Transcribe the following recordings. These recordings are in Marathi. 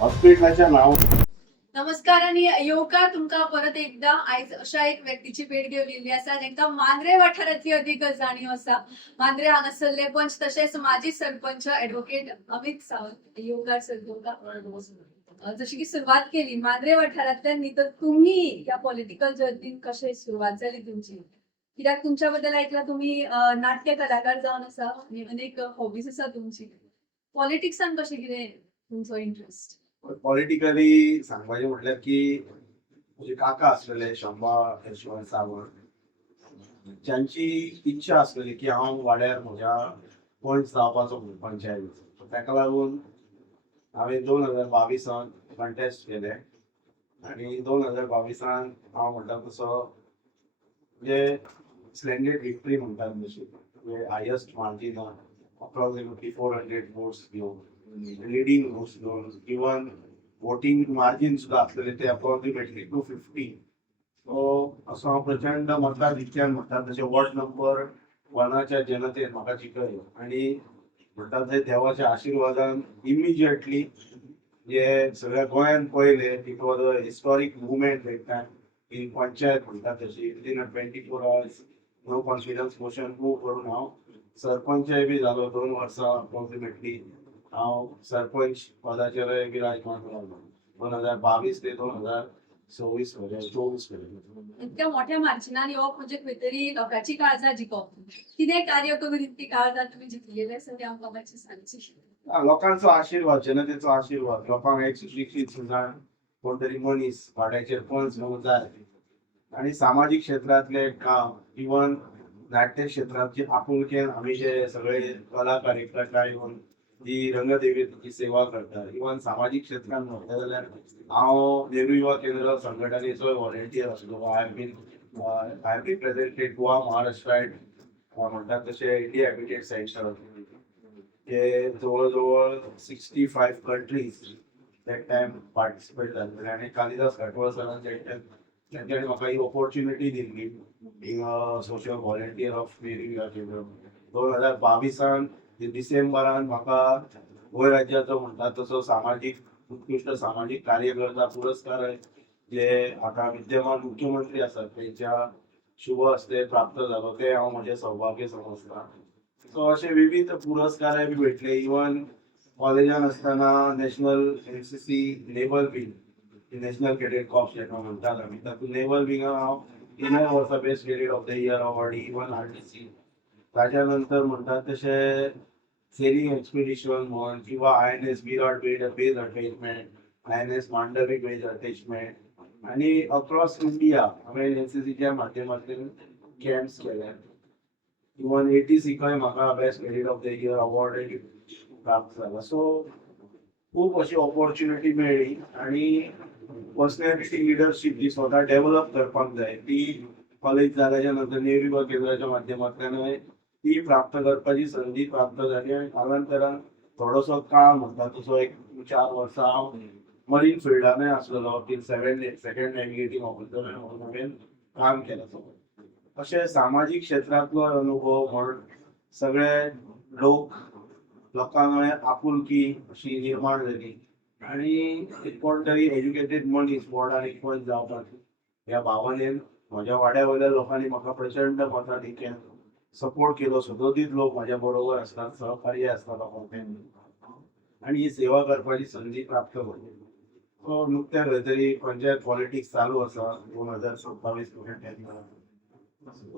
हॉस्पिटलाच्या नाव नमस्कार आणि येवकार तुमका परत एकदा आयज अशा एक व्यक्तीची भेट घेवलेली असा जांकां मांद्रे वाठारांतली अदीक जाणीव असा. मांद्रे हांगासरले पंच तशेंच माजी सरपंच ॲडव्होकेट अमित सावंत. येवकार सर तुमकां. जशी की सुरुवात केली मांद्रे वाठारांतल्यान न्ही तर तुम्ही या पॉलिटिकल जर्नीन कशें सुरुवात जाली तुमची, कित्याक तुमच्या बद्दल ऐकला तुम्ही नाट्य कलाकार जावन आसा आनी अनेक हॉबीज आसा तुमची. पॉलिटिक्सान कशें कितें तुमचो इंट्रस्ट? पॉलिटिकली सांगपाचें म्हटल्यार की म्हजे काका आसलेले शंभा यशवंत सावंत, ज्यांची इच्छा आसलेली की हांव वाड्यार म्हज्या पंच जावपाचो म्हणून पंचायतीचो. ताका लागून हांवें 2022 कंटेस्ट केले आनी 2022 हांव म्हणटा तसो म्हणजे स्प्लेंडेड विक्टरी म्हणटात तशी, म्हणजे हायस्ट मार्जीन अप्रॉक्सिमेटली 400 वोट्स घेवन लीडिंग वोट्स घेवन इवन वोटिंग मार्जीन सुद्धा असलेले ते अप्रॉक्सिमेटली 250. सो असो हांव प्रचंड मताधिक्यान म्हणटा तशें वॉर्ड नंबर 1च्या जनतेन म्हाका जिखयलो आनी म्हणटा ते देवाच्या आशिर्वादान इमिजिएटली जे सगळ्या गोंयान पयले it was a historic movement at time in panchayat म्हणटा तशी within 24 hours no confidence motion move करून हांव सरपंचय बी जालो 2 वर्सां अप्रॉक्सिमेटली. हांव सरपंच पदाचेर विराजमान रावलो 2022 ते 2024 पर्यंत. इतक्या मोठ्या मार्जिनान येवप म्हणजे खंय तरी लोकांची काळजां जिखप. कितें कार्य करून इतकी काळजां तुम्ही जिखलेले आसा ते आमकां मातशें सांगची. लोकांचो आशिर्वाद, जनतेचो आशिर्वाद, लोकांक एक सुशिक्षीत सुजाण कोण तरी मनीस वाड्याचेर पंच म्हणून जाय आनी सामाजीक क्षेत्रांतले काम इवन नाट्य क्षेत्रांतली आपुलकेन आमी जे सगळे कलाकार एकठांय येवन जी रंगदेवीची सेवा करतात. इवन सामाजीक क्षेत्रांत म्हणलें जाल्यार हांव नेहरू युवा केंद्र संघटनेचो व्हॉलंटियर आसलो. आय हॅव रिप्रेझेंटेड गोवा महाराष्ट्रायट म्हणटात तशें इंडिया हॅबिटेट सेंटर, जे जवळ जवळ 65 कंट्रीज दॅट टायम पार्टिसिपेट जाल्ले आनी कालिदास घाटवळ सरान तेंच्यांनी म्हाका ही ऑपॉर्च्युनिटी दिल्ली being a social volunteer of Nehru Yuva Kendra. 2022 डिसेंबरान म्हाका गोंय राज्याचो म्हणटा तसो सामाजीक उत्कृश्ट सामाजीक कार्यकर्ता पुरस्कार जे आता विद्यमान मुख्यमंत्री आसात तेंच्या शुभ हस्ते प्राप्त जालो, ते हांव म्हजें सौभाग्य समजता. सो अशे विविध पुरस्कार बी भेटले. इवन कॉलेजान असताना national NCC naval wing, national cadet corps जेका म्हणटात आमी, तातूंत नेवल विंगाक हांव इनर वर्सा best cadet of the year award even RTC. ताच्या नंतर म्हणटात तशें सेलिंग एक्सपिडिशन म्हण किंवा INS Viraat base attachment, INS Mandovi base attachment आनी अक्रॉस इंडिया हांवें एनसीसीच्या माध्यमांतल्यान कॅम्प्स केले. इवन ATC म्हाका best cadet of the year award प्राप्त जाला. सो खूब अशी ऑपॉर्च्युनिटी मेळ्ळी आनी पर्सनॅलिटी लिडरशीप जी स्वता डेव्हलप करपाक जाय ती कॉलेज जाल्याच्या नंतर नेहरू युवा केंद्राच्या माध्यमांतल्यान ती प्राप्त करपाची संधी प्राप्त जाली आनी कालांतरान थोडोसो काळ म्हणटा तसो एक 4 वर्सां हांव मरीन फिल्डानूय आसलेलो टील सेकंड नॅव्हिगेटींग ऑफिसर म्हणून हांवें काम केलें. अशें सामाजीक क्षेत्रांतलो अनुभव म्हण सगळे लोकांक आपुलकी अशी निर्माण जाली आनी कोण तरी एज्युकेटेड मनीस बोर्डान एक पंच जावपाक ह्या भावनेन म्हज्या वाड्या वयल्या लोकांनी म्हाका प्रचंड मताधिक्यान सपोर्ट केलो. सदोदीत लोक म्हाज्या बरोबर आसतात, सहकार्य आसतात लोकांक आनी ही सेवा करपाची संधी प्राप्त जाली. सो नुकत्या खंय तरी पंचायत पॉलिटिक्स चालू आसा 2027 पर्यंत.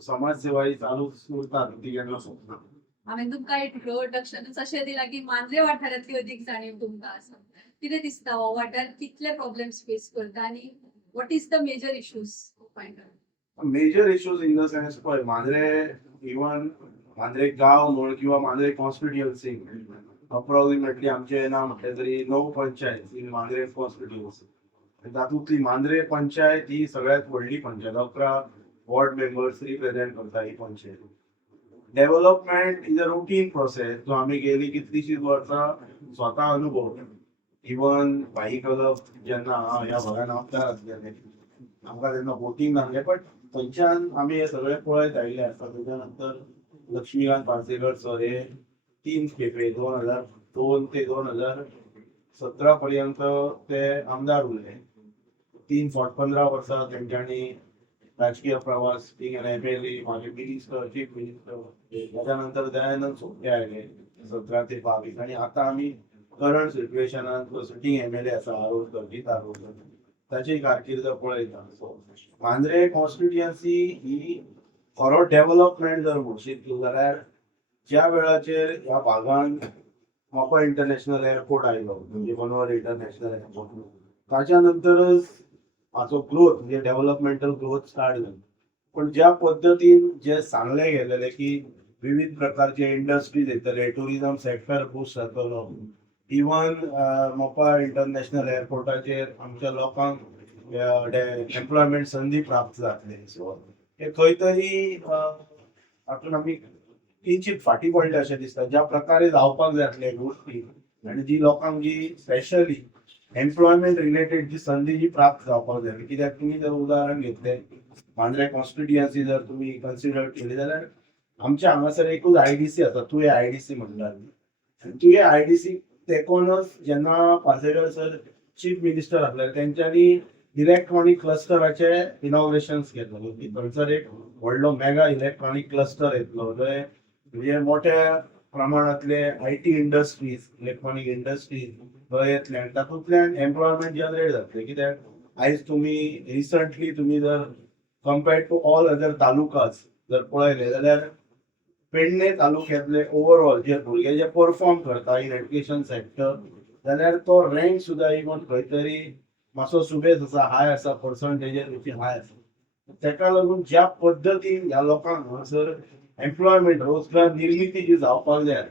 समाज सेवा ही चालूच उरता, ती केन्ना सोंपना. हांवें तुमकां इंट्रोडक्शनच अशें दिलां की मांद्रे वाठारांतली अदीक जाणीव तुमकां आसा. कितें दिसता हो वाठार कितले प्रॉब्लेम्स फेस करता आनी what is the major issues find out? Major issues in the sense पळय, मांद्रे इवन मांद्रे गांव म्हण किंवा मांद्रे कॉन्स्टिट्युएन्सी अप्रॉक्सिमेटली आमचे ना म्हटलें तरी 9 पंचायत इन मांद्रे कॉन्स्टिट्युएन्सी. तातूंतली मांद्रे पंचायत ही सगळ्यात व्हडली पंचायत, 11 वॉर्ड मेंबर्स रिप्रेझेंट करता ही panchayat. Development is a routine process जो आमी गेली कितलीशींच वर्सां स्वता अनुभवता. इवन भाई कलब जेन्ना ह्या भागान आमदार आसलेले आमकां तेन्ना वोटींग नासलें, बट थंयच्यान आमी हे सगळे पळयत आयिल्ले आसा. तेच्या नंतर लक्ष्मीकांत पार्सेकर सर हे 3 खेपे 2002 ते 2000 2017 पर्यंत ते आमदार उरले. 15 वर्सां तेंच्यांनी राजकीय प्रवास एमएलए मागीर मिनिस्टर चीफ मिनिस्टर त्याच्यानंतर दयानंद सोपटे आयले 17 ते 22 आणि आता आम्ही करंट सिच्युएशनात सिटींग एमएलए आसा आरोग्य अजित आरोग्य ताची कारकीर्द पळयता. मांद्रे कॉन्स्टिट्युएन्सी ही खरो डेव्हलपमेंट जर म्हणशीत जाल्यार ज्या वेळाचेर ह्या भागांत मोपा इंटरनॅशनल एअरपोर्ट आयलो म्हणजे मनोहर इंटरनॅशनल एअरपोर्ट ताच्या नंतरच हाचो ग्रोथ म्हणजे डेव्हलपमेंटल ग्रोथ स्टार्ट जालो. पण ज्या पद्दतीन जे सांगले गेलेले की विविध प्रकारचे इंडस्ट्रीज येतले टुरिझम सेक्टर बूस्ट जातलो इवन मोपा इंटरनॅशनल एअरपोर्टाचेर आमच्या लोकांक एम्प्लॉयमेंट संधी प्राप्त जातले. सो हे खंय तरी हातून आमी किंचित फाटी पडले अशें दिसता. ज्या प्रकारे जावपाक जाय आसले गोष्टी आनी जी लोकांक जी स्पेशली एम्प्लॉयमेंट रिलेटेड जी संधी जी प्राप्त जावपाक जाय कित्याक तुमी जर उदाहरण घेतले मांद्रे कॉन्स्टिट्युएन्सी जर तुमी कन्सिडर केली जाल्यार आमच्या हांगासर एकूच आयडीसी आसा तुये आयडीसी म्हणटात आनी तुये आयडीसी तेकोनच जेन्ना पार्सेकर सर चीफ मिनिस्टर आसले तेंच्यांनी इलेक्ट्रॉनिक क्लस्टराचे इनॉग्रेशन्स घेतलो की थंयसर एक व्हडलो मेगा इलेक्ट्रॉनिक क्लस्टर येतलो जंय म्हणजे मोठ्या प्रमाणांतले आयटी इंडस्ट्रीज इलेक्ट्रॉनिक इंडस्ट्रीज थंय येतले आनी तातूंतल्यान एम्प्लॉयमेंट जनरेट जातले. कित्याक आयज तुमी रिसंटली तुमी जर compared to all other talukas जर पळयले जाल्यार पेडणे तालुक्यांतले ओवरऑल जे भुरगे जे परफॉर्म करता इन एड्युकेशन सेक्टर जाल्यार तो रँक सुद्दां इवन खंय तरी मातसो सुबेज आसा हाय आसा पर्संटेजीस तेची हाय आसा. तेका लागून ज्या पद्दतीन ह्या लोकांक हांगासर एम्प्लॉयमेंट रोजगार निर्मिती जी जावपाक जाय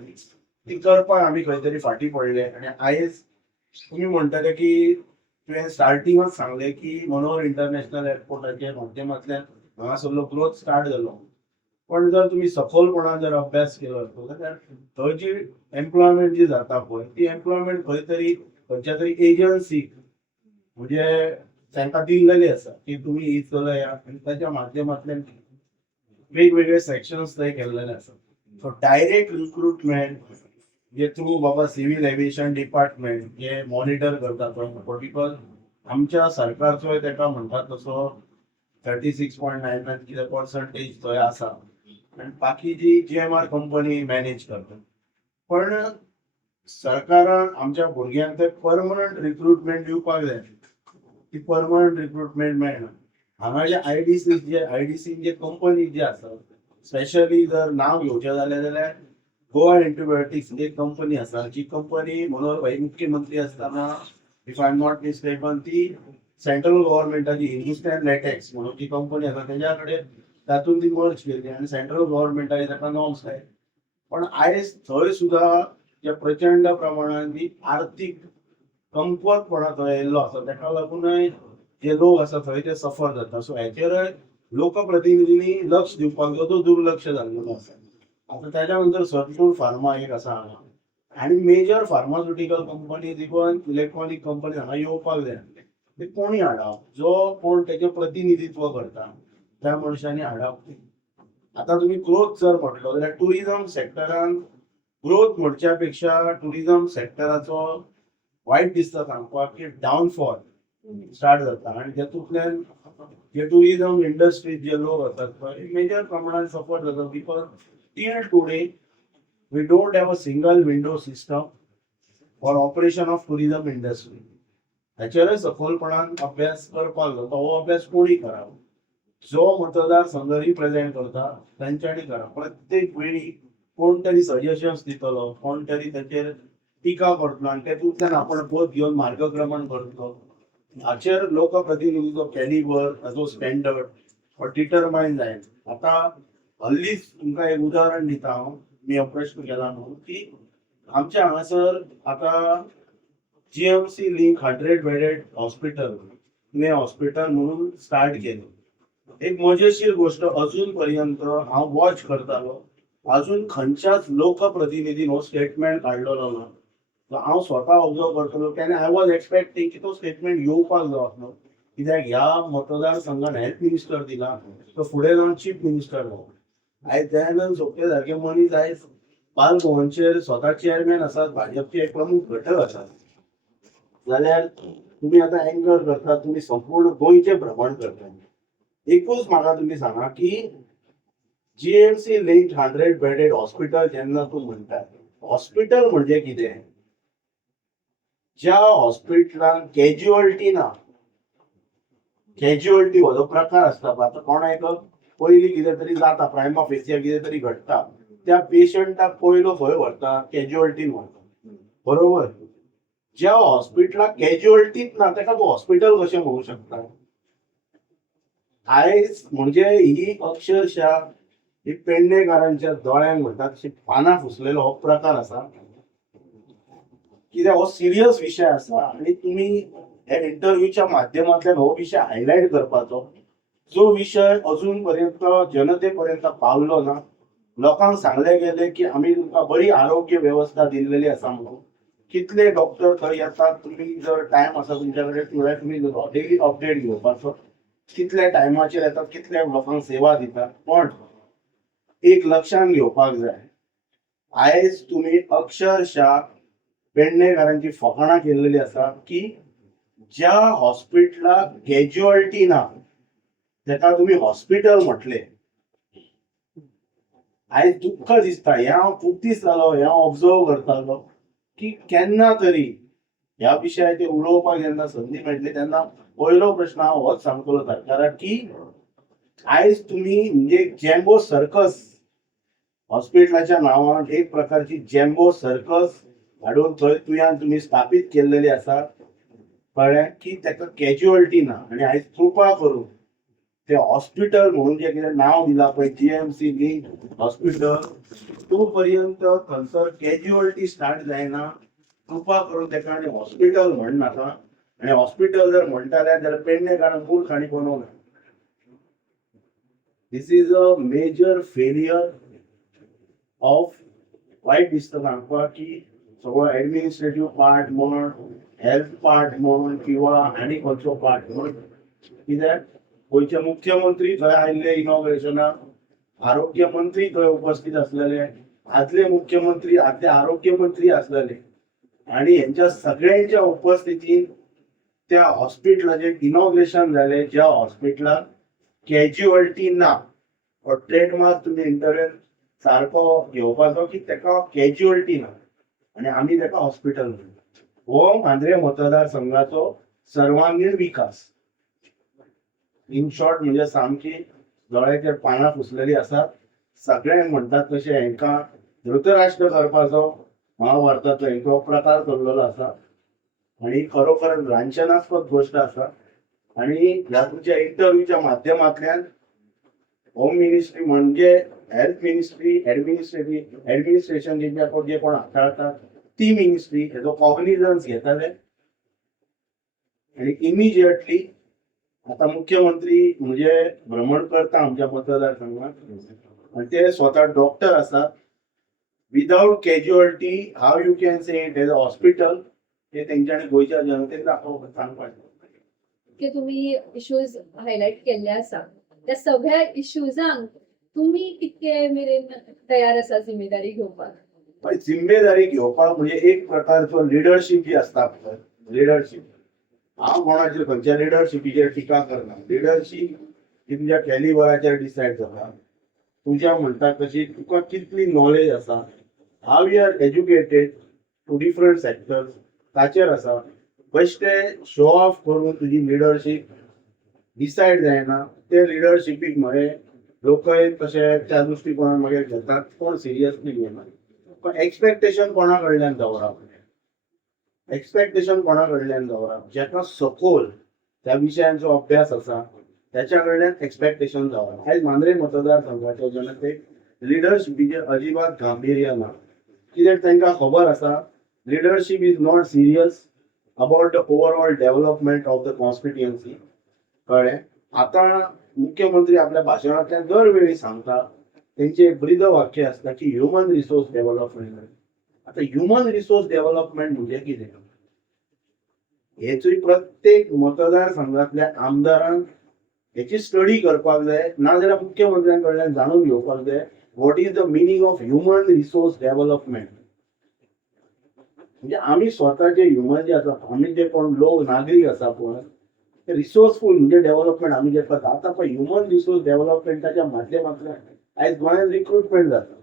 ती करपाक आमी खंय तरी फाटी पडले. आनी आयज तुमी म्हणटले की तुवें स्टार्टिंगच सांगले की मनोहर इंटरनॅशनल एअरपोर्टाच्या माध्यमांतल्यान हांगासरलो ग्रोथ स्टार्ट जालो. पण जर तुम्ही सखोलपणान जर अभ्यास केलो जाल्यार थंय जी एम्प्लॉयमेंट जी जाता पळय ती एम्प्लॉयमेंट खंय तरी खंयच्या तरी एजन्सीक म्हणजे तांकां दिल्लेली आसा की तुमी ही चलया आनी ताच्या माध्यमांतल्यान वेगवेगळे सेक्शन्स थंय केल्लेले आसा. सो डायरेक्ट रिक्रुटमेंट जे थ्रू बाबा सिव्हिल एव्हिएशन डिपार्टमेंट जे मॉनिटर करता पळय पर्टिक्युलर आमच्या सरकारचो ताका म्हणटात तसो 36.99 कितें पर्संटेज थंय आसा आनी बाकी जी GMR कंपनी मॅनेज करता. पण सरकारान आमच्या भुरग्यांक ते परमनंट रिक्रुटमेंट दिवपाक जाय ती परमनंट रिक्रुटमेंट मेळना. हांगा जे आयडीसी जे कंपनी जे आसा स्पेशली जर नांव घेवचें जालें जाल्यार गोवा एंटिबायोटिक्स एक कंपनी आसा जी कंपनी मनोहर भाई मुख्यमंत्री आसतना if I am not mistaken ती सेंट्रल गव्हर्नमेंटाची हिंदुस्तान लॅटेक्स म्हणून जी कंपनी आसा तेज्या कडेन तातूंत ती मर्ज केली आनी सेंट्रल गव्हर्नमेंटाने ताका नॉर्म्स लायले. पण आयज थंय सुद्दां जे प्रचंड प्रमाणात जी आर्थीक कमकुवतपणा थंय येयल्लो आसा ताका लागूनय जे लोक आसा थंय ते सफर जाता. सो हेचेरय लोकप्रतिनिधींनी लक्ष दिवपाक जाय तो दुर्लक्ष जाल्लो आसा. आता त्याच्या नंतर सर्टूर फार्मा एक आसा हांगा आनी major pharmaceutical companies even electronic company हांगा येवपाक जाय ते कोणी हाडप जो कोण तेचें प्रतिनिधित्व करता त्या मनशांनी हाडप. आता तुम्ही ग्रोथ जर म्हटलो जाल्यार टुरिझम सेक्टरान ग्रोथ म्हणच्या पेक्षा टुरिझम सेक्टराचो वायट दिसता सांगपाक की डावनफॉल स्टार्ट जाता आनी तेतूंतल्यान जे टुरिझम इंडस्ट्रीज जे लोक आसात पळय मेजर प्रमाणात सफर जाता because till today we don't have a single window system for operation of tourism industry. ह्याचेरय सखोलपणान अभ्यास करपाक जाय. हो अभ्यास कोणी करावा जो मतदार संघ रिप्रेझेंट करता तांच्यांनी करावा. प्रत्येक वेळी कोण तरी सजेशन्स दितलो कोण तरी ताचेर टिका करतलो आनी तेतूंतल्यान आपण पद घेवन मार्गक्रमण करतलो. हाचेर लोकप्रतिनिधीचो कॅलिबर ताचो स्टँडर्ड डिटरमायन जाय. आता हल्लीच तुमकां एक उदाहरण दिता हांव मी प्रश्न केला म्हणून की आमच्या हांगासर आता GMC link 100 bedded hospital Pune hospital म्हणून स्टार्ट केलं. एक मजेशीर गोष्ट अजून पर्यंत हांव वॉच करतालो अजून खंयच्याच लोकप्रतिनिधीन हो स्टेटमेंट काडलेलो ना. हांव स्वता ऑब्जर्व करतलो की आय वॉज एक्सपेक्टिंग की तो स्टेटमेंट येवपाक जाय आसलो कित्याक ह्या मतदारसंघान हेल्थ मिनिस्टर दिला तो फुडें जावन चीफ मिनिस्टर जालो. आयज दयानंद सोपटे सारखे मनीस आयज बाल भवनचेर स्वता चेअरमॅन आसात भाजपचे एक प्रमुख घटक आसात जाल्यार तुम्ही आता एंकर करता, तुम्ही संपूर्ण गोंयचे भ्रमण करता. एकूच म्हाका तुम्ही सांगा की जीएमसी लिंक 100 बेडेड हॉस्पिटल जेन्ना तूं म्हणटा, हॉस्पिटल म्हणजे कितें? ज्या हॉस्पिटलान कॅज्युअलिटी ना, कॅज्युअलिटी हो जो प्रकार असता पळय, आता कोणाक पयलीं कितें तरी जाता, प्रायमा फेसिया कितें तरी घडटा, त्या पेशंटाक पयलो खंय व्हरता? कॅज्युअलिटीन व्हरता, बरोबर? ज्या हॉस्पिटलाक कॅज्युअलिटीच ना ताका तूं हॉस्पिटल कशें म्हणू शकता? आयज म्हणजे ही अक्षरशः ही पेडणेकारांच्या दोळ्यांक म्हणटा तशी पानां फुसलेलो हो प्रकार आसा. कित्याक हो सिरियस विशय आसा आणि तुम्ही ह्या इंटरव्यूच्या माध्यमांतल्यान हो विशय हायलायट करपाचो, जो विशय अजून पर्यंत जनते पर्यंत पावलो ना. लोकांक सांगले गेले की आम्ही तुमकां बरी आरोग्य व्यवस्था दिल्लेली आसा म्हणून. कितले डॉक्टर थंय येतात, तुम्ही जर टायम आसा तुमच्या कडेन तुम्ही डेली अपडेट घेवपाचो, कितल्या टायमाचेर येतात, कितल्या लोकांक सेवा दितात. पण एक लक्षात घेवपाक जाय, आयज तुम्ही अक्षरशः पेडणेकारांची फकाणां केल्लेली आसा की ज्या हॉस्पिटलाक कॅज्युअलिटी ना ताका तुम्ही हॉस्पिटल म्हटले. आयज दुःख दिसता, हे हांव खूब दीस जालो हे हांव ऑब्जर्व करतालो की केन्ना तरी ह्या विशयाचेर उलोवपाक जेन्ना संदी मेळटली तेन्ना पयलो प्रश्न हांव होच सांगतलो सरकाराक की आयज तुम्ही म्हणजे जॅम्बो सर्कस हॉस्पिटलाच्या नांवान एक प्रकारची जॅम्बो सर्कस हाडून थंय तुयान तुम्ही स्थापीत केल्लेली आसा, कळ्ळें? की ताका कॅज्युअलिटी ना. आणि आयज कृपा करून ते हॉस्पिटल म्हणून जे कितें नांव दिलां पळय जीएमसी लिंक हॉस्पिटल, तो पर्यंत थंयसर कॅज्युअलिटी स्टार्ट जायना. कृपा करून ताका आनी हॉस्पिटल म्हणनाका. आणि हॉस्पिटल जर म्हणटाले जाल्यार पेडणेकारांक मूर्ख आनी बनोवना. This is a major failure of, वायट दिसता सांगपाक की सगळो एडमिनिस्ट्रेटिव्ह पार्ट म्हण, हेल्थ पार्ट म्हण किंवा आनी खंयचो पार्ट म्हण. कित्याक गोंयचे मुख्यमंत्री थंय आयिल्ले इनॉग्रेशनाक, आरोग्य मंत्री थंय उपस्थित आसलेले, आदले मुख्यमंत्री आदले आरोग्य मंत्री आसलेले, आणि यांच्या सगळ्यांच्या उपस्थितीन त्या हॉस्पिटलाचे इनॉग्रेशन झाले, ज्या हॉस्पिटलाक कॅज्युअलिटी ना. ट्रेडमार्क तुम्ही इंटरव्यून सारको घेवपाचो की ताका कॅज्युअलिटी ना आणि आम्ही ताका हॉस्पिटल म्हणटा. हो मांद्रे मतदारसंघाचो सर्वांगीण विकास. इन शॉर्ट म्हणजे सामकी दोळ्याचेर पानां फुसलेली आसात. सगळ्यांक म्हणटात तशें हांकां धृतराष्ट्र करपाचो महाभारताचो हांचो प्रकार चल्लेलो आसा आणि खरोखर रांचनास्पद गोष्ट आसा. आणि ह्या तुमच्या इंटरव्यूच्या माध्यमांतल्यान होम मिनिस्ट्री म्हणजे हेल्थ मिनिस्ट्री, ऍडमिनिस्ट्रेशन जे कोण हाताळतात ती मिनिस्ट्री हेजो कॉग्निजन्स घेताले आणि इमिजिएटली आता मुख्यमंत्री म्हणजे भ्रमण करता आमच्या मतदारसंघात आणि ते स्वतः डॉक्टर आसात. Without casualty how you can say it as a hospital, हे तेंच्यांनी गोंयच्या जनतेक दाखोवपाक सांगपाचें. की तुम्ही इश्यूज हायलाइट केल्ले आसा, त्या सगळ्या इश्यूजांक तुम्ही कितके मेरेन तयार आसा जिम्मेदारी घेवपाक? जिम्मेदारी घेवपाक म्हणजे एक प्रकारचो लिडरशीप जी आसता पळय, लिडरशीप. हांव कोणाचेर खंयच्या लिडरशिपीचेर टिका करना. लिडरशीप ही तुज्या कॅलिबराचेर डिसायड जाता. तुज्या म्हणटा तशी तुका कितली नॉलेज आसा, how you are educated to different sectors, ताचेर आसा. बेश्टे शो ऑफ करून तुजी लिडरशीप डिसायड जायना. ते लिडरशिपीक मागीर लोकय तशे त्या दृश्टीकोनान मागीर घेतात, कोण सिरियसली घेना. पण एक्सपेक्टेशन कोणा कडल्यान दवरप, एक्सपेक्टेशन कोणा कडल्यान दवरप, जेका सखोल त्या विशयांचो अभ्यास आसा त्याच्या कडल्यान एक्सपेक्टेशन दवरप. आयज मांद्रे मतदारसंघाच्या जनतेक लिडरशिपीचेर अजिबात गांभीर्य ना. कित्याक तांकां खबर आसा leadership is not serious about the overall development of the constituency. कळ्ळें? आता मुख्यमंत्री आपल्या भाशणांतल्यान दरवेळी सांगता, त्यांचे एक ब्रीद वाक्य असता की ह्युमन रिसोर्स डेव्हलपमेंट. आता ह्युमन रिसोर्स डेव्हलपमेंट म्हणजे कितें हेचूय प्रत्येक मतदारसंघातल्या आमदारांक हेची स्टडी करपाक जाय, नाजाल्यार मुख्यमंत्र्यां कडल्यान जाणून घेवपाक जाय what is the meaning of human resource development. म्हणजे आम्ही स्वतःचे ह्युमन जे आसा आम्ही जे कोण लोक नागरीक आसा पळय ते रिसोर्सफुल म्हणजे डेव्हलपमेंट आम्ही जे करता आता पळय ह्युमन रिसोर्स डेव्हलपमेंटाच्या माध्यमांतल्यान आयज गोंयांत रिक्रुटमेंट जाता.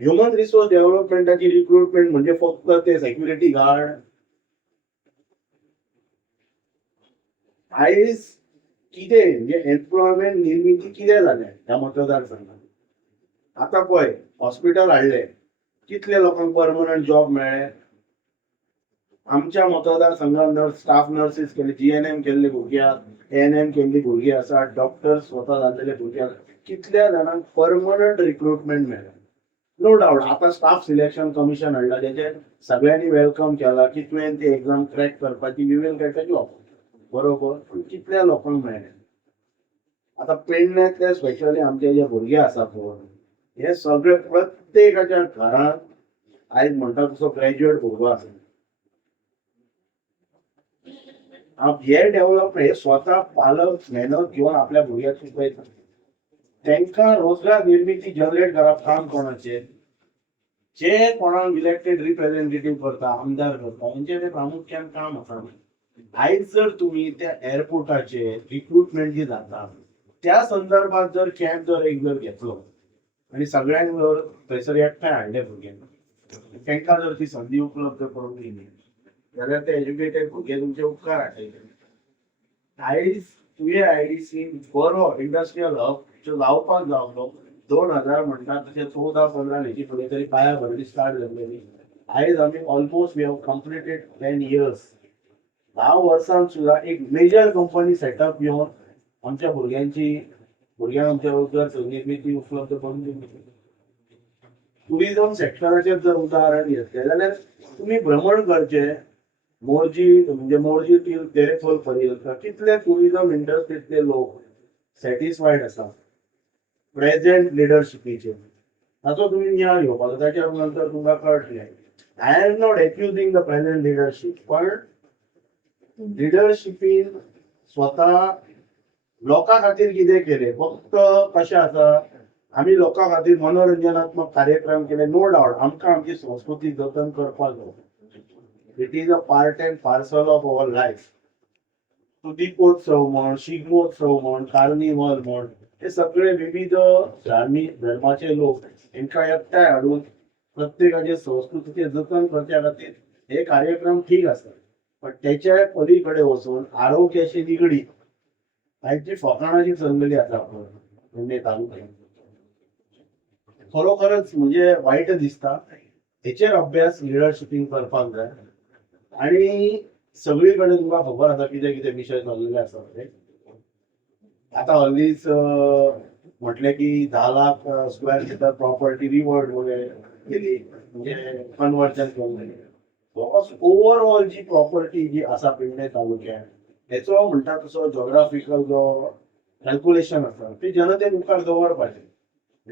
ह्युमन रिसोर्स डेव्हलपमेंटाची रिक्रुटमेंट म्हणजे फक्त ते सेक्युरिटी गार्ड. आयज कितें म्हणजे एम्प्लॉयमेंट निर्मिती कितें जाल्या ह्या मतदारसंघात. आता पळय हॉस्पिटल हाडले कितले लोकांक परमनंट जॉब मेळ्ळे. आमच्या मतदारसंघात स्टाफ नर्सीस केले, जीएनएम केल्ले भुरग्याक, एएनएम केल्ली भुरगीं आसात, डॉक्टर स्वता जाल्लेले भुरग्याक कितल्या जाणांक परमनंट रिक्रुटमेंट मेळ्ळें. नो डावट आता स्टाफ सिलेक्शन कमिशन हाडला तेचे सगळ्यांनी वेलकम केला की तुवें ती एक्झाम क्रॅक करपाची we will get a job. बरोबर, पूण कितल्या लोकांक मेळ्ळें. आता पेडण्यातले स्पेशली आमचे जे भुरगे आसा पळय हे सगळे प्रत्येकाच्या घरांत आयज म्हणटा तसो ग्रॅज्युएट भुरगो आसा. हे डेव्हलपमेंट हे स्वतः पालक मेहनत घेवन आपल्या भुरग्याक शिकयता. तांकां रोजगार निर्मिती जनरेट करप काम कोणाचें. जे कोणाक इलेक्टेड रिप्रेझेंटेटिव्ह करता, आमदार करता हेंचें तें प्रामुख्यान काम आसा. आयज जर तुम्ही त्या एअरपोर्टाचे रिक्रुटमेंट जी जाता त्या संदर्भात जर कॅम्प जर एक जर घेतलो आणि सगळ्यांक जर थंयसर एकठांय हाडले भुरग्यांक तांकां जर ती संदी उपलब्ध करून दिली जाल्यार ते एज्युकेटेड भुरगे तुमचे उपकार हाडटले. आयज तुवें बरो इंडस्ट्रियल हब जावपाक जावलो 2000 म्हणटा तशें 14-15 हेची खंय तरी पाया भरणी स्टार्ट जाल्लेली. आयज आमी almost we have completed 10 years. 10 वर्सांत सुद्धा एक मेजर कंपनी सेटअप घेवन आमच्या भुरग्यांक आमच्या रोजगार निर्मिती उपलब्ध करून दिली. टुरिझम सेक्टराचेर जर उदाहरण घेतलें जाल्यार तुम्ही भ्रमण करचे मोरजी टील तेरेखोल पर्यंत कितले टुरिझम इंडस्ट्रीतले लोक सॅटिस्फायड आसा प्रेझेंट लिडरशिपीचेर. ताचो तुम्ही नियाळ घेवपाचो. ताच्या नंतर तुमकां कळटलें. I am not accusing the present leadership, पण लिडरशिपीन स्वतः लोकां खातीर कितें केलें. फक्त कशें आसा आमी लोकां खातीर मनोरंजनात्मक कार्यक्रम केले. नो डावट आमकां आमची संस्कृती जतन करपाक जाय. It is a part end parcel of our life. दीपोत्सव म्हण, शिगमोत्सव म्हण, कार्निवल म्हण हे सगळे विविध धर्माचे लोक हांकां एकठांय हाडून प्रत्येकाचे संस्कृतीचे जतन करच्या खातीर हे कार्यक्रम ठीक आसा. पण त्याच्या पलीकडे वचून आरोग्याशी निगडीत आयज जी फकाणाची चल्लेली आसा पेडणे तालुक्यांत खरोखरच म्हणजे वायट दिसता. हेचेर अभ्यास लिडरशिपीन करपाक जाय. आणि सगळीकडे तुमकां खबर आसा कितें कितें विशय चल्लेले आसा ते. आता हल्लीच म्हटलें की 10 लाख स्क्वेअर मीटर प्रॉपर्टी रिवर्ड वगैरे केली म्हणजे कन्वर्जन केलें. ओवरऑल जी प्रॉपर्टी जी आसा पेडणे तालुक्यात हेचो म्हणटा तसो जॉग्राफिकल जो कॅल्क्युलेशन आसा ते जनते मुखार दवरपाचें.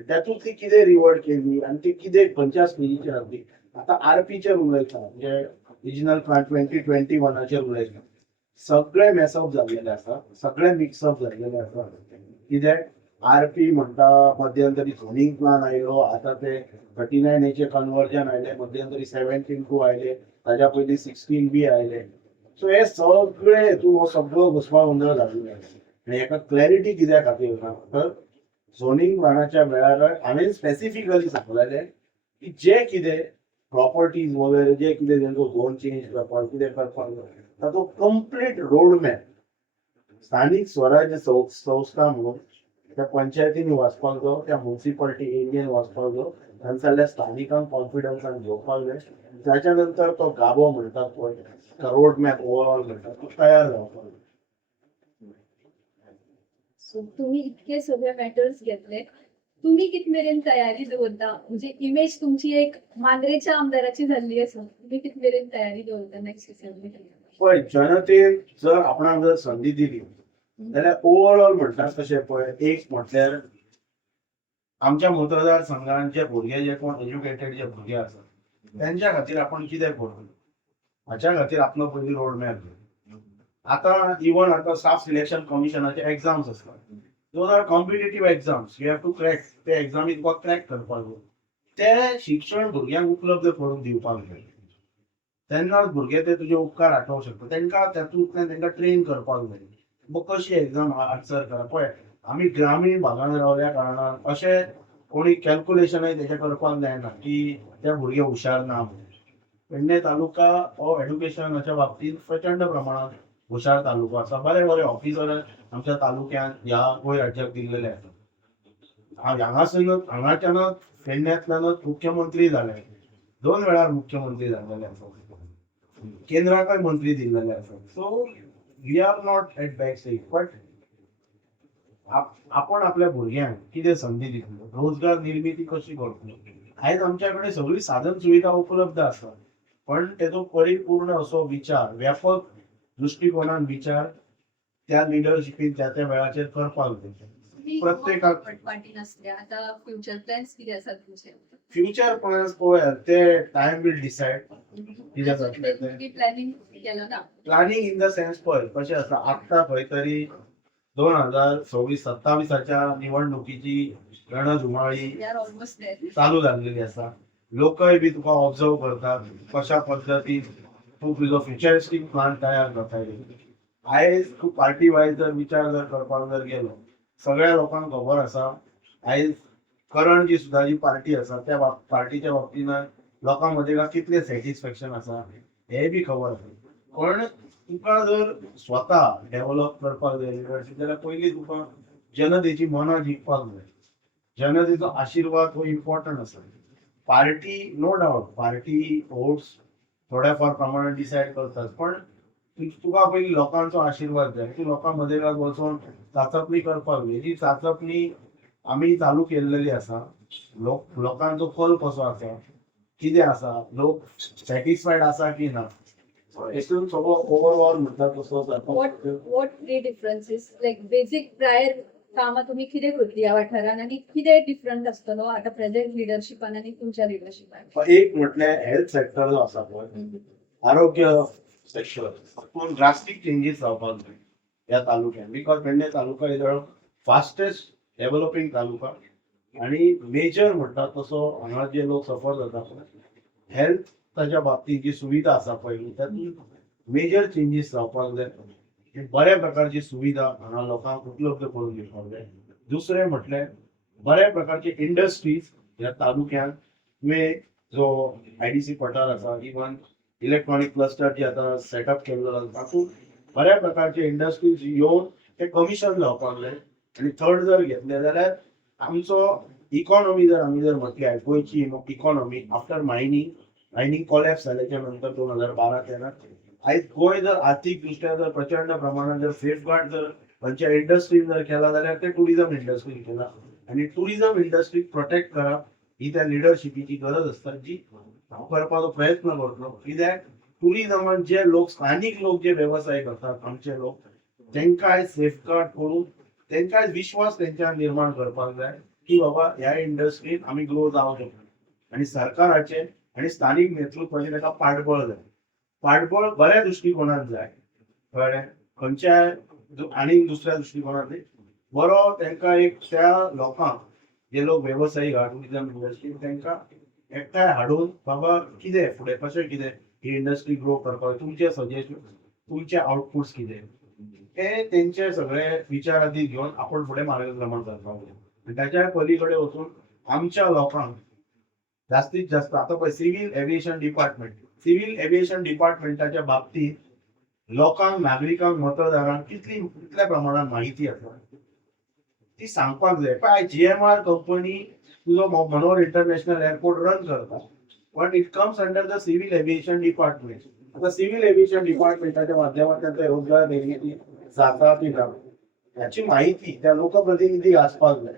त्यातूंतली कितें रिवर्ड केली आनी ती कितें खंयच्या स्टेजीचेर आसली. आता आरपीचेर उलयता म्हणजे रिजनल प्लान 2021 उलयता. सगळे मॅसअप जाल्लेले आसा, सगळे मिक्सअप जाल्लेले आसा. कित्याक आरपी म्हणटा मध्यंतरी झोनिंग प्लान आयलो, आता ते 39A कन्वर्जन आयले, मध्यंतरी 17-2 आयले, ताच्या पयलीं 16B आयले. सो हे सगळे हेतून हो सगळो घुसपागोंदळ जाल्लो आसा. आनी हेका क्लॅरिटी कित्या खातीर ना तर झोनिंग प्लानाच्या वेळार हांवें स्पेसिफिकली सांगलेलें की जे कितें प्रॉपर्टीज वगैरे जे कितें तेंचो झोन चेंज करपाक कितें करपाक जाय ताचो कंप्लीट रोड मॅप स्थानिक स्वराज्य संस्था म्हणून त्या पंचायतींनी वाचपाक जाय, त्या म्युनिसिपालिटी एरियेन वाचपाक जाय. तांच्या स्थानिकांक कॉन्फिडन्सान घेवपाक जाय. त्याच्या नंतर तो गाभो म्हणटात पळय रोड मॅप ओवरऑल म्हणटात तो तयार जावपाक जाय. सो तुम्ही इतके सगळे मॅटर्स घेतले. तुम्ही कितमेरेन तयारी दवरता म्हणजे इमेज तुमची एक मांद्रेच्या आमदाराची झाली आसा. तुम्ही कितमेरेन तयारी दवरता नेक्स्ट असेंब्ली? पळय जनतेन जर आपणाक जर संधी दिली जाल्यार ओवरऑल म्हणटात तशें पळय एक म्हटल्यार आमच्या मतदारसंघात जे भुरगे जे कोण एज्युकेटेड जे भुरगे आसात त्यांच्या खातीर आपण कितें करूं हाच्या खातीर आपलो पयलीं रोड मॅप जाय. आता इवन आता स्टाफ सिलेक्शन कमिशनाचे एग्जाम्स आसतात. Those are competitive exams. You have to crack ते एग्जामी तुका क्रॅक करपाक जाय. ते शिक्षण भुरग्यांक उपलब्ध करून दिवपाक जाय. तेन्नाच भुरगे ते तुजे उपकार आठवंक शकता. तेंकां तातूंतल्यान तेंकां ट्रेन करपाक जाय. मग कशी एक्झाम आन्सर करप पळय, आमी ग्रामीण भागांत रावल्या कारणान अशें कोणी कॅल्क्युलेशनय तेचे करपाक जायना की ते भुरगे हुशार ना म्हणून. पेडणे तालुका हो एड्युकेशनाच्या बाबतींत प्रचंड प्रमाणात हुशार तालुको आसा. बरे बरे ऑफिसर आमच्या तालुक्यान ह्या गोंय राज्याक दिल्लेले आसा. हांगाच्यानच पेडण्यांतल्यानच मुख्यमंत्री जाले, 2 वेळार मुख्यमंत्री जाल्लेले आसा, केंद्राकय मंत्री दिल्लेले आसा. So we are not at back stage, but आपण आपल्या भुरग्यांक कितें संधी दितलो, रोजगार निर्मिती कशी करतलो. आयज आमच्या कडेन सगळी साधन सुविधा उपलब्ध आसा, पण तेजो परिपूर्ण असो विचार, व्यापक दृष्टिकोनान विचार त्या लिडरशिपीन त्या त्या वेळाचेर करपाक जाय. प्रत्येकाक पार्टी नसल्या आता फ्युचर प्लॅन्स किती आसात तुमचे? फ्युचर प्लॅन्स पळयात ते टायम विल डिसायड कितें जातलें तें. प्लॅनिंग केलं ना? प्लॅनिंग इन द सेन्स पळय कशें आसा, आत्तां खंय तरी 2026-27 निवडणुकीची रणधुमाळी ऑलमोस्ट चालू जाल्लेली आसा. लोकय बी तुका ऑब्जर्व करतात कशा पद्दतीन तूं तुजो फ्युचरिस्टीक प्लान तयार करता. आयज तूं पार्टी वायज जर विचार जर करपाक जर गेलो, सगळ्या लोकांक खबर आसा आयज करंट जी सुद्दां जी पार्टी आसा त्या पार्टीच्या बाबतीन लोकां मदीं कितलें सॅटिस्फॅक्शन आसा हेंय बी खबर आसा. पण तुका जर स्वता डेव्हलप करपाक जाय लिडरशीप, जाल्यार पयलीं तुका जनतेची मनां जिखपाक जाय. जनतेचो आशिर्वाद हो इम्पॉर्टंट आसा. Party no doubt party votes थोड्या फार प्रमाणात डिसायड करतात, पण तुका पयलीं लोकांचो आशिर्वाद जाय. तूं लोकां मदीं वचून चांचपणी करपाक जाय. जी चांचपणी आमी चालू केल्लेली आसा, लोकांचो कल कसो आसा, कितें आसा, लोक सॅटिस्फायड आसा की ना, हेतून सगळो ओवरऑल म्हणटा तसो what three differences like basic prior कामां तुम्ही कितें करतली ह्या वाठारान आनी कितें डिफरंट आसतलो आता प्रेझेंट लिडरशिपान आनी तुमच्या लिडरशिपान? एक म्हटल्यार हेल्थ सेक्टर जो आसा पळय, आरोग्य सेक्टर, तातूंत ड्रास्टीक चेंजीस जावपाक जाय ह्या तालुक्यान. Because Pedne taluka is the fastest developing taluka आणि मेजर म्हणटा तसो हांगा जे लोक सफर जाता पळय, हेल्थ ताच्या बाबतीत जी सुविधा आसा पळय तातूंत मेजर चेंजीस जावपाक जाय. बऱ्या प्रकारची सुविधा हांगा लोकांक उपलब्ध करून दिवपाक जाय. दुसरें म्हटल्यार बऱ्या प्रकारचे इंडस्ट्रीज ह्या तालुक्यान तुवें जो आयडीसी पठार आसा, इवन इलेक्ट्रॉनिक क्लस्टर जे आतां सेटअप केल्लो आसा, तातूंत बऱ्या प्रकारचे इंडस्ट्रीज येवन ते कमिशन जावपाक जाय. आनी थर्ड जर घेतले जाल्यार आमचो इकॉनॉमी जर आमी जर म्हटल्यार गोंयची इकॉनॉमी आफ्टर मायनिंग कॉलॅप्स जाल्याच्या नंतर 2012-13 आयज गोंय जर आर्थीक दृश्ट्या जर प्रचंड प्रमाणात जर सेफगार्ड जर खंयच्या इंडस्ट्रीन जर केला जाल्यार ते टुरिझम इंडस्ट्रीन केला. आनी टुरिझम इंडस्ट्रीक प्रोटेक्ट करप ही त्या लिडरशिपीची गरज आसता, जी हांव करपाचो प्रयत्न करतलो. कित्याक टुरिझमान जे लोक स्थानीक लोक जे वेवसाय करतात आमचे लोक, तेंकां सेफगार्ड करून तेंकां विश्वास तेंच्यान निर्माण करपाक जाय की बाबा ह्या इंडस्ट्रीन आमी ग्रो जावंक शकता. आनी सरकाराचे आनी स्थानीक नेतृत्वाचे ताका पाठबळ जाय. पाठबळ बऱ्या दृश्टिकोनात जाय, कळ्ळें. खंयच्याय आनी दुसऱ्या दृश्टिकोनात बरो तेंकां एक त्या लोकांक जे लोक वेवसायीक आहा टुरिझम इंडस्ट्री तेंकां एकठांय हाडून बाबा कितें फुडें कशें कितें ही इंडस्ट्री ग्रो करपाक, तुमचे सजेशन, तुमचे आउटपुट्स कितें, हे तेंचे सगळे विचार आदी घेवन आपण फुडें मार्गक्रमण करपाक जाय. आनी ताच्या पलीकडे वचून आमच्या लोकांक जास्तीत जास्त आता पळय सिव्हिल एव्हिएशन डिपार्टमेंटाच्या बाबतीत लोकांक, नागरिकांक, मतदारांक कितल्या प्रमाणात माहिती आसा ती सांगपाक जाय. पळय GMR कंपनी तुजो मनोहर इंटरनॅशनल एअरपोर्ट रन करता, but it comes under the civil aviation department. आता सिव्हिल एव्हिएशन डिपार्टमेंटाच्या माध्यमांतल्यान ते रोजगार निर्मिती जाता की ना याची माहिती त्या लोकप्रतिनिधीक आसपाक जाय.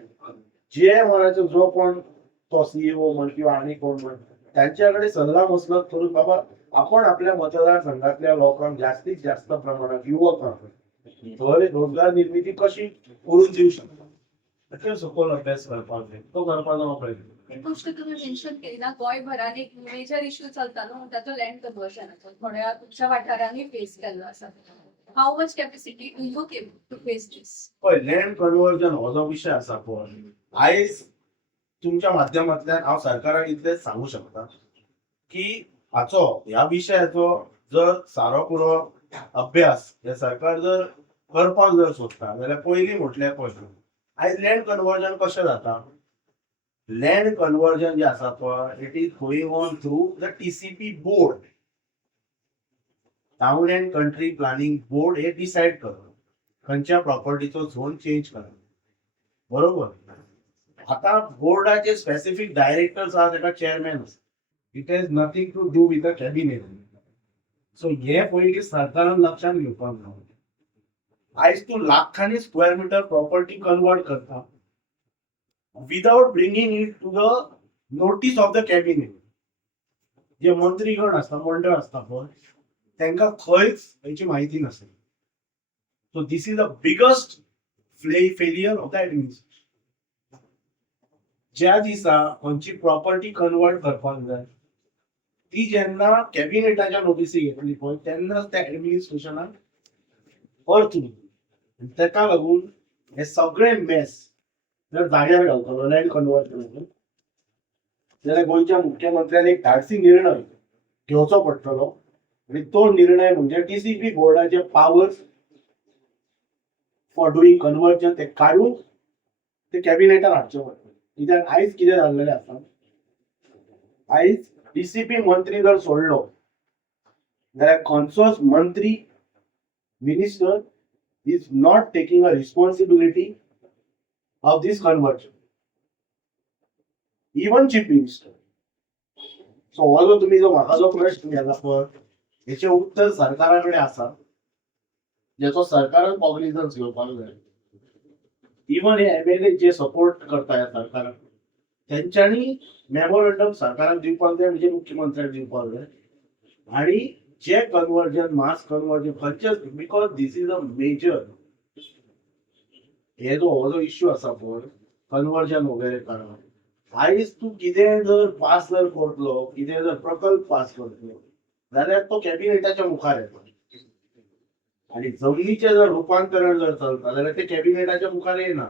GMRचो जो कोण तो CEO म्हण किंवा आनी कोण म्हण त्यांच्याकडे सल्ला मसलत करून बाबा आपण आपल्या मतदारसंघातल्या लोकांक जास्तीत जास्त प्रमाणात युवकांक थंय रोजगार निर्मिती कशी करून दिवं शकता ताचेर सखोल अभ्यास करपाक जाय. तो करपाचो हो प्रयत्न. एक गोष्ट तुम्ही मेन्शन केली ना, गोंयभरान एक मेजर इश्यू चलता न्हू, ताचो लँड कन्वर्जनाचो थोड्या तुमच्या वाठारांनी फेस केल्लो आसा. How much capacity do you keep to face this? पळय लँड कन्वर्जन हो जो विशय आसा पळय, आयज तुमच्या माध्यमांतल्यान हांव सरकाराक इतलेंच सांगू शकता की हाचो ह्या विशयाचो जर सारोपुरो अभ्यास हे सरकार जर करपाक जर सोदता जाल्यार पयलीं म्हटल्यार पळय आयज लँड कन्वर्जन कशें जाता. लँड कन्वर्जन जे आसा पळय it is going on through the TCP board. Town and country planning board हे डिसायड करता खंयच्या प्रॉपर्टीचो झोन चेंज करता. बरोबर. आता बोर्डाचे स्पेसिफिक डायरेक्टर्स आहा ताका चेअरमॅन आसा. It has nothing to do with the cabinet. So हे पयलीं सरकारान लक्षांत घेवपाक जाय. आयज तूं लाखांनी स्क्वेअर मिटर प्रॉपर्टी कन्वर्ट करता without bringing it to the notice of the cabinet. जे मंत्रीगण आसता मंडळ आसता पळय तांकां खंयच हेची म्हायती नासता. So this is the biggest failure of the administration. ज्या दिसा खंयची प्रॉपर्टी कन्वर्ट करपाक जाय ती जेन्ना कॅबिनेटाच्या नोटीसी घेतली पळय तेन्नाच त्या एडमिनिस्ट्रेशनाक अर्थ उरता. ताका लागून हे सगळे मेस जर जाग्यार घालतलो लँड कन्वर्जन जाल्यार गोंयच्या मुख्यमंत्र्यान एक धाडसी निर्णय घेवचो पडटलो. आणि तो निर्णय म्हणजे टीसीपी बोर्डाचे पावर्स फॉर डुईंग कन्वर्जन ते काडून ते कॅबिनेटान हाडचे पडटले. कित्याक आयज कितें जाल्लेलें आसा आयज टीसीपी मंत्री जर सोडलो जाल्यार खंयचोच मंत्री minister is not taking a responsibility of this conversion. Even chief minister. So हो जो तुम्ही जो म्हाका जो प्रश्न केला पळय हेचे उत्तर सरकारा कडेन आसा जेचो सरकारान कॉग्निझन्स घेवपाक जाय. इवन हे एमएलए जे सपोर्ट करता ह्या सरकाराक तेंच्यांनी मेमोरंडम सरकाराक दिवपाक जाय म्हणजे मुख्यमंत्र्याक दिवपाक जाय. आणि जे कन्वर्जन मास कन्वर्जन खंयचेच because this is a major हे जो हो जो इश्यू आसा पळय कन्वर्जन वगैरे करप. आयज तूं कितें जर पास जर करतलो कितें जर प्रकल्प पास करतलो जाल्यार तो कॅबिनेटाच्या मुखार येता. आणि जमनीचें जर रुपांतरण जर चलता जाल्यार ते कॅबिनेटाच्या मुखार येना.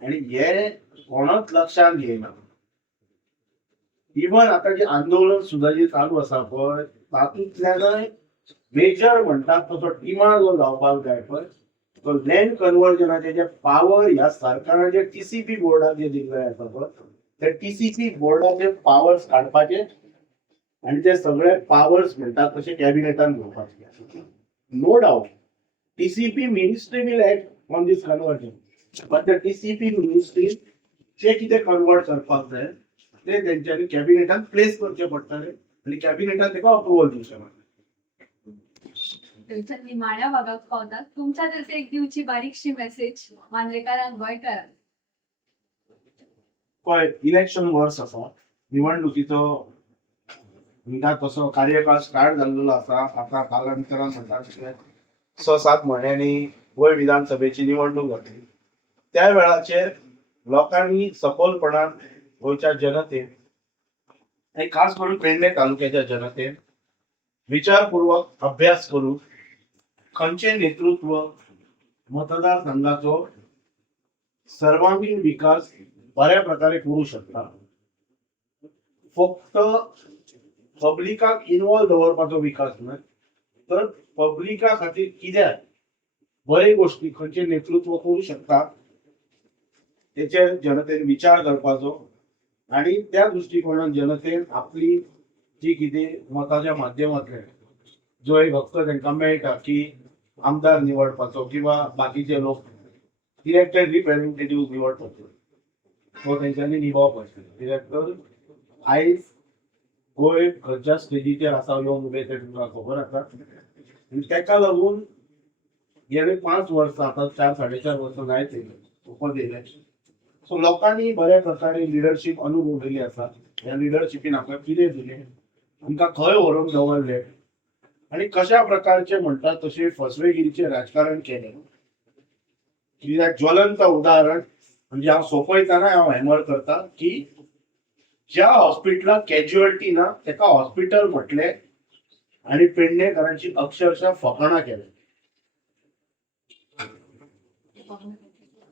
आणि हे कोणच लक्षात घेयना. इवन आता जे आंदोलन सुद्धा जे चालू आसा पळय तातूंतल्यान मेजर म्हणटात तसो टिमार जो जावपाक जाय पळय तो लँड कन्वर्जनाचे जे पावर ह्या सरकारान जे टीसीपी बोर्डाक जे दिल्ले आसा पळय ते टीसीपी बोर्डाचे पावर्स काडपाचे आणि ते सगळे पावर्स म्हणटात तशे कॅबिनेटान घेवपाचे. No doubt TCP ministry will act on this conversion but the TCP ministry जे कितें कन्वर्ट करपाक जाय ते तेंच्यांनी कॅबिनेटान प्लेस करचे पडटले आणि कॅबिनेटान तेका अप्रुवल दिवचें पडटलें. थंयच्या निमाण्या भागाक पावतात तुमच्या तर्फे एक दिवची बारीकशी मेसेज मांद्रेकारांक गोंयकारांक. पळय इलेक्शन वर्स आसा निवडणुकीचो म्हणटा तसो कार्यकाळ स्टार्ट जाल्लो आसा. आता कालांतरान म्हणटा तशें 6-7 म्हयन्यांनी गोंय विधानसभेची निवडणूक जातली. त्या वेळाचेर लोकांनी सखोलपणान गोंयच्या जनतेन आणि खास करून पेडणे तालुक्याच्या जनतेन विचारपूर्वक अभ्यास करून खंयचें नेतृत्व मतदारसंघाचो सर्वांगीण विकास बऱ्या प्रकारे करू शकता. फक्त पब्लिकाक इन्वॉल्व दवरपाचो विकास न्हय तर पब्लिका खातीर कित्याक बरे गोष्टी खंयचे नेतृत्व करू शकता तेचेर जनतेन विचार करपाचो. आणि त्या दृष्टिकोनान जनतेन आपली जी कितें मताच्या माध्यमांतल्यान जो एक हक्क तांकां मेळटा की आमदार निवडपाचो किंवा बाकीचे लोक इलेक्टेड रिप्रेझेंटेटिव्ह निवडपाचो तो तेंच्यांनी निभोवपाचो. कित्याक तर आयज गोंय खंयच्या स्टेजीचेर आसा येवन उबे ते तुमकां खबर आसा. आनी तेका लागून गेले 5 वर्सां आतां 4-4.5 वर्सां जायत येयले. सो लोकांनी बऱ्या प्रकारे लिडरशीप अनुभवलेली आसा. ह्या लिडरशिपीन आमकां कितें दिलें आमकां खंय व्हरून दवरलें आणि कशा प्रकारचे म्हणटात तशे फसवेगिरीचे राजकारण केलें. कित्याक ज्वलंत उदाहरण म्हणजे हांव सोंपयतना हांव हॅमर करता की ज्या हॉस्पिटलाक कॅज्युअलिटी ना तेका हॉस्पिटल म्हटलें आणि पेडणेकरांची अक्षरशः फकाणां केलें.